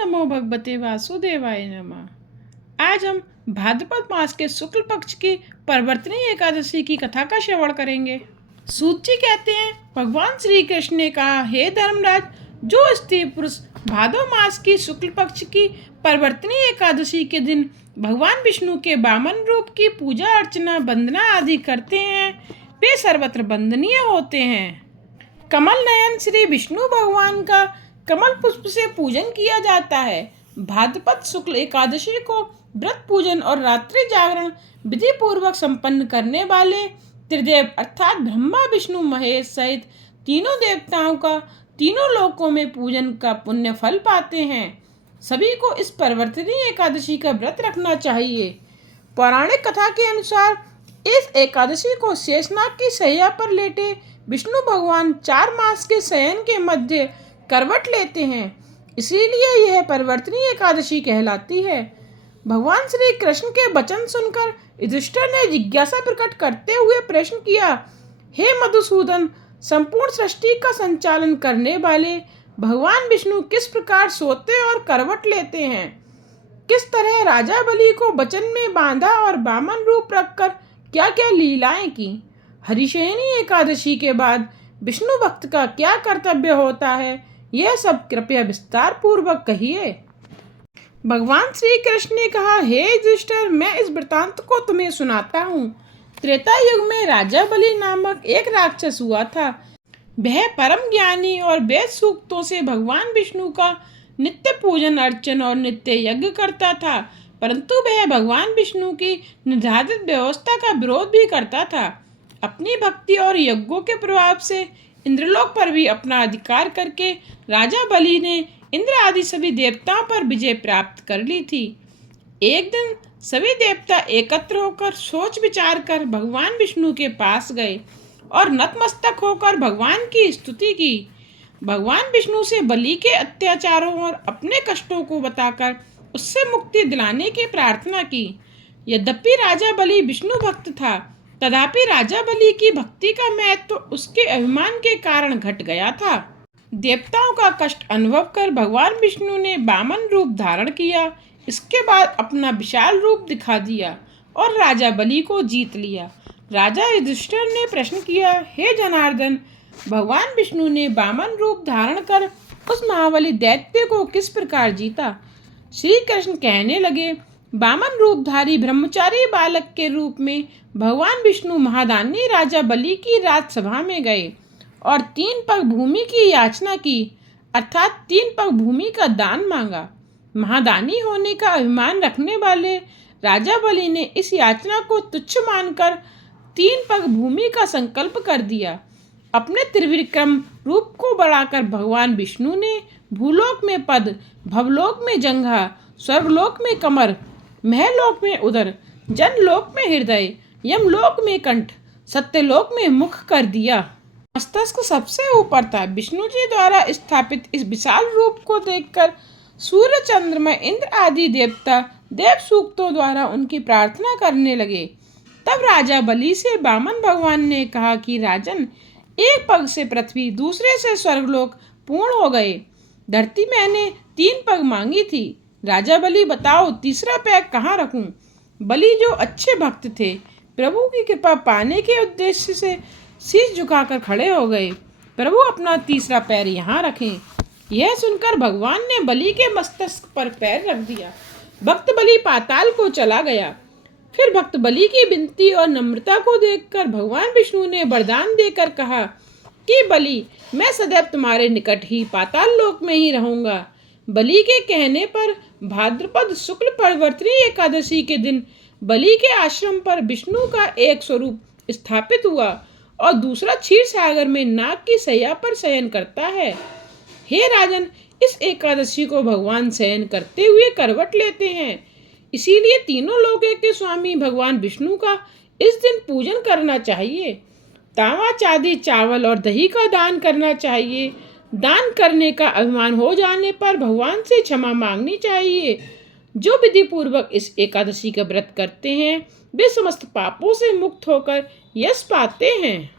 नमो भगवते वासुदेवाय नमः। आज हम भाद्रपद मास के शुक्ल पक्ष की परिवर्तनी एकादशी की कथा का श्रवण करेंगे। सूत जी कहते हैं, भगवान श्री कृष्ण ने कहा, हे धर्मराज, जो स्त्री पुरुष भादो मास की शुक्ल पक्ष की परिवर्तनी एकादशी के दिन भगवान विष्णु के वामन रूप की पूजा अर्चना वंदना आदि करते हैं, वे सर्वत्र वंदनीय होते हैं। कमल नयन श्री विष्णु भगवान का कमल पुष्प से पूजन किया जाता है। भाद्रपद शुक्ल एकादशी को व्रत पूजन और रात्रि जागरण विधि पूर्वक संपन्न करने वाले त्रिदेव अर्थात ब्रह्मा विष्णु महेश सहित तीनों देवताओं का तीनों लोकों में पूजन का पुण्य फल पाते हैं। सभी को इस परिवर्तनी एकादशी का व्रत रखना चाहिए। पौराणिक कथा के अनुसार इस एकादशी को शेषनाग की शैया पर लेटे विष्णु भगवान 4 मास के शयन के मध्य करवट लेते हैं, इसीलिए यह परिवर्तनी एकादशी कहलाती है। भगवान श्री कृष्ण के वचन सुनकर युधिष्ठिर ने जिज्ञासा प्रकट करते हुए प्रश्न किया, हे मधुसूदन, संपूर्ण सृष्टि का संचालन करने वाले भगवान विष्णु किस प्रकार सोते और करवट लेते हैं? किस तरह राजा बलि को वचन में बांधा और वामन रूप रखकर क्या क्या लीलाएं की? हरिशयनी एकादशी के बाद विष्णु भक्त का क्या कर्तव्य होता है, यह सब कृपया विस्तार पूर्वक कहिए। भगवान श्री कृष्ण ने कहा, हे युधिष्ठिर, मैं इस वृतांत को तुम्हें सुनाता हूँ। त्रेता युग में राजा बलि नामक एक राक्षस हुआ था। वह परम ज्ञानी और वेद सूक्तों से भगवान विष्णु का नित्य पूजन अर्चन और नित्य यज्ञ करता था, परंतु वह भगवान विष्णु की निर्धारित व्यवस्था का विरोध भी करता था। अपनी भक्ति और यज्ञों के प्रभाव से इंद्रलोक पर भी अपना अधिकार करके राजा बलि ने इंद्र आदि सभी देवताओं पर विजय प्राप्त कर ली थी। एक दिन सभी देवता एकत्र होकर सोच विचार कर भगवान विष्णु के पास गए और नतमस्तक होकर भगवान की स्तुति की। भगवान विष्णु से बलि के अत्याचारों और अपने कष्टों को बताकर उससे मुक्ति दिलाने की प्रार्थना की। यद्यपि राजा बलि विष्णु भक्त था, तथापि राजा बलि की भक्ति का महत्व उसके अभिमान के कारण घट गया था। देवताओं का कष्ट अनुभव कर भगवान विष्णु ने वामन रूप धारण किया। इसके बाद अपना विशाल रूप दिखा दिया और राजा बलि को जीत लिया। राजा युधिष्ठिर ने प्रश्न किया, हे जनार्दन, भगवान विष्णु ने वामन रूप धारण कर उस महाबली दैत्य को किस प्रकार जीता? श्री कृष्ण कहने लगे, वामन रूपधारी ब्रह्मचारी बालक के रूप में भगवान विष्णु महादानी राजा बलि की राजसभा में गए और 3 पग भूमि की याचना की, अर्थात 3 पग भूमि का दान मांगा। महादानी होने का अभिमान रखने वाले राजा बलि ने इस याचना को तुच्छ मानकर 3 पग भूमि का संकल्प कर दिया। अपने त्रिविक्रम रूप को बढ़ाकर भगवान विष्णु ने भूलोक में पद, भवलोक में जंघा, स्वर्गलोक में कमर, महलोक में उदर, जनलोक में हृदय, यमलोक में कंठ, सत्यलोक में मुख कर दिया। मस्तक सबसे ऊपर था। विष्णु जी द्वारा स्थापित इस विशाल रूप को देखकर सूर्य, चंद्रमा, इंद्र आदि देवता देव सूक्तों द्वारा उनकी प्रार्थना करने लगे। तब राजा बलि से वामन भगवान ने कहा कि राजन, एक पग से पृथ्वी, दूसरे से स्वर्गलोक पूर्ण हो गए। धरती मैंने 3 पग मांगी थी। राजा बलि, बताओ तीसरा पैर कहाँ रखूं? बलि जो अच्छे भक्त थे, प्रभु की कृपा पाने के उद्देश्य से शीश झुकाकर खड़े हो गए। प्रभु अपना तीसरा पैर यहाँ रखें। यह सुनकर भगवान ने बलि के मस्तक पर पैर रख दिया। भक्त बलि पाताल को चला गया। फिर भक्त बलि की विनती और नम्रता को देखकर भगवान विष्णु ने वरदान देकर कहा कि बलि, मैं सदैव तुम्हारे निकट ही पाताल लोक में ही रहूंगा। बलि के कहने पर भाद्रपद शुक्ल परिवर्तनी एकादशी के दिन बलि के आश्रम पर विष्णु का एक स्वरूप स्थापित हुआ और दूसरा क्षीर सागर में नाग की शैया पर शयन करता है। हे राजन, इस एकादशी को भगवान शयन करते हुए करवट लेते हैं, इसीलिए तीनों लोकों के स्वामी भगवान विष्णु का इस दिन पूजन करना चाहिए। तांबा, चांदी, चावल और दही का दान करना चाहिए। दान करने का अभिमान हो जाने पर भगवान से क्षमा मांगनी चाहिए। जो विधि पूर्वक इस एकादशी का व्रत करते हैं, वे समस्त पापों से मुक्त होकर यश पाते हैं।